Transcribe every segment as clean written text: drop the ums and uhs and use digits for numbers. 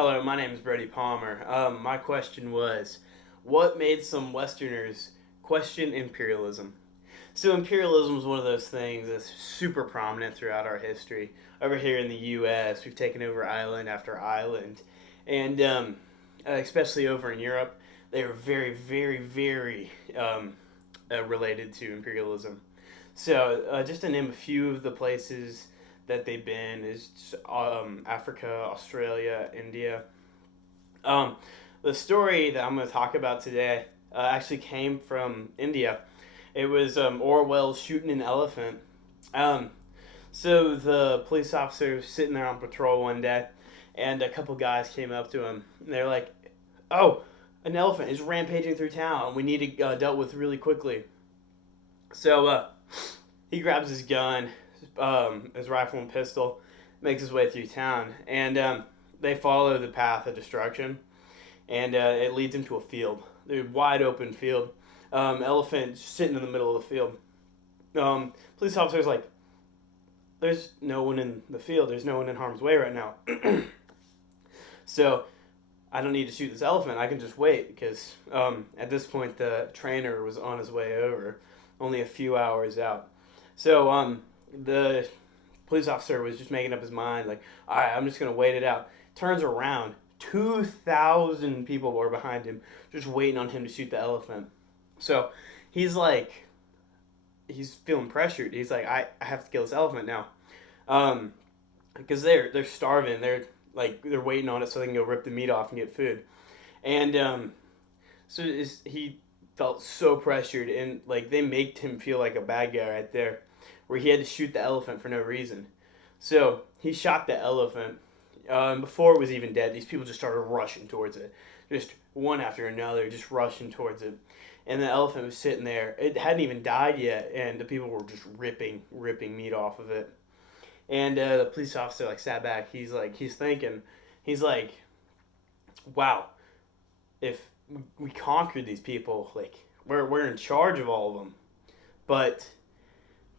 Hello, my name is Brody Palmer. My question was, what made some Westerners question imperialism? So imperialism is one of those things that's super prominent throughout our history. Over here in the U.S., we've taken over island after island, and especially over in Europe, they are very, very, very related to imperialism. So, just to name a few of the places that they've been is Africa, Australia, India. Um, the story that I'm going to talk about today actually came from India. It was Orwell shooting an elephant. Um, so the police officer was sitting there on patrol one day, and a couple guys came up to him. And they're like, "Oh, an elephant is rampaging through town. We need it dealt with really quickly." So he grabs his gun, his rifle and pistol, makes his way through town, and they follow the path of destruction, and it leads into a field, a wide open field. Elephant sitting in the middle of the field. Police officer's like, "There's no one in the field. There's no one in harm's way right now." So I don't need to shoot this elephant. I can just wait because at this point the trainer was on his way over, only a few hours out. So the police officer was just making up his mind, like, all right, I'm just gonna wait it out. Turns around, 2,000 people were behind him, just waiting on him to shoot the elephant. So he's like, he's feeling pressured. He's like, I have to kill this elephant now, because they're starving. They're waiting on it so they can go rip the meat off and get food. And he felt so pressured, and like they made him feel like a bad guy right there, where he had to shoot the elephant for no reason. So he shot the elephant. Before it was even dead, these people just started rushing towards it, just one after another, just rushing towards it. And the elephant was sitting there. It hadn't even died yet, and the people were just ripping meat off of it. And the police officer like sat back. He's thinking, he's like, wow, if we conquered these people, like we're in charge of all of them, but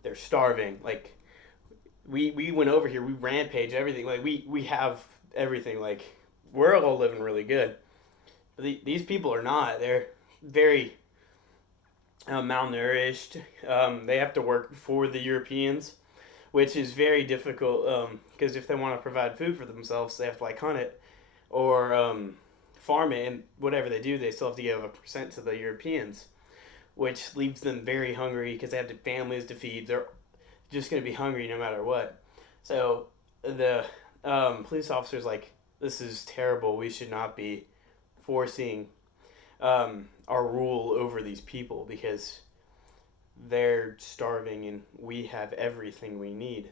they're starving. Like we went over here, we rampage everything. Like we have everything. Like we're all living really good. But these people are not. They're very malnourished. They have to work for the Europeans, which is very difficult because if they want to provide food for themselves, they have to like hunt it or farm it, and whatever they do, they still have to give a percent to the Europeans, which leaves them very hungry because they have families to feed. They're just going to be hungry no matter what. So the police officer's like, this is terrible. We should not be forcing our rule over these people because they're starving and we have everything we need.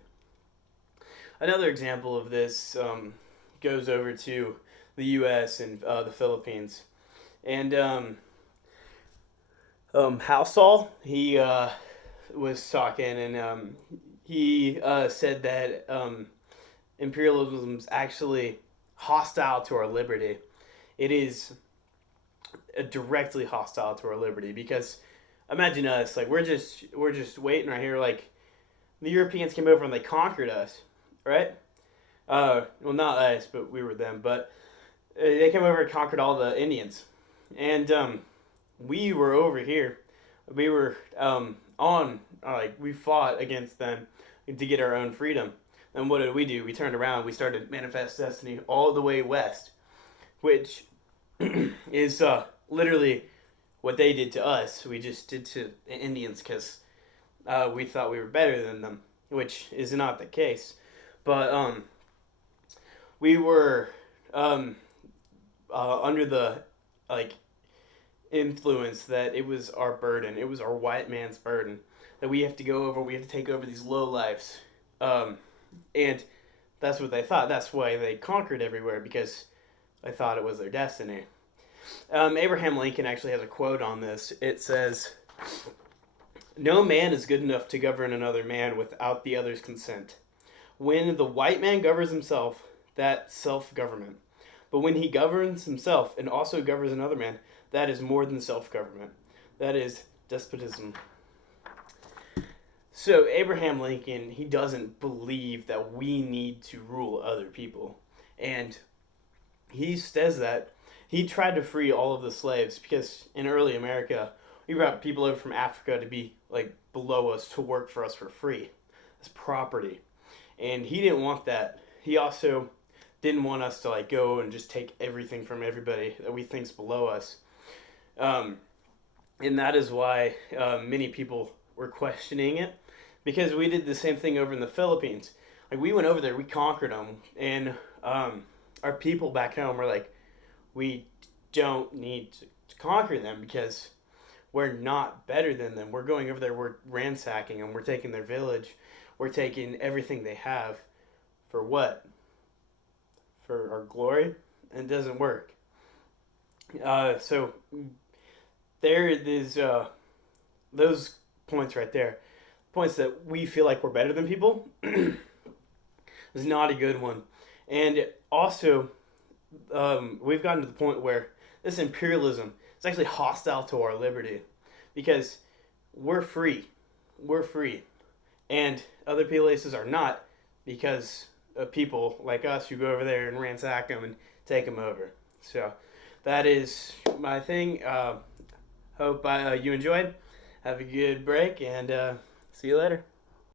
Another example of this goes over to the U.S. and the Philippines. And Housel, he was talking, and he said that imperialism is actually hostile to our liberty. It is directly hostile to our liberty because imagine us, like we're just waiting right here, like the Europeans came over and they conquered us, right? Well, not us, but we were them. But they came over and conquered all the Indians, and we were over here. We were on like we fought against them to get our own freedom. And what did we do? We turned around. We started Manifest Destiny all the way west, which is literally what they did to us. We just did to the Indians because we thought we were better than them, which is not the case. But we were under the like influence that it was our burden. It was our white man's burden that we have to go over. We have to take over these low lives, and that's what they thought. That's why they conquered everywhere because they thought it was their destiny. Abraham Lincoln actually has a quote on this. It says, "No man is good enough to govern another man without the other's consent. When the white man governs himself, that's self-government. But when he governs himself and also governs another man, that is more than self-government. That is despotism." So Abraham Lincoln, he doesn't believe that we need to rule other people. And he says that he tried to free all of the slaves because in early America, we brought people over from Africa to be like below us to work for us for free as property. And he didn't want that. He also didn't want us to like go and just take everything from everybody that we think's below us. Um, and that is why many people were questioning it because we did the same thing over in the Philippines. Like we went over there, we conquered them, and our people back home were like, we don't need to conquer them because we're not better than them. We're going over there, we're ransacking them, we're taking their village, we're taking everything they have. For what? For our glory? And it doesn't work. So there is those points right there, points that we feel like we're better than people, is not a good one. And also, we've gotten to the point where this imperialism is actually hostile to our liberty because we're free. We're free. And other places are not because of people like us who go over there and ransack them and take them over. So that is my thing. Hope you enjoyed. Have a good break and see you later.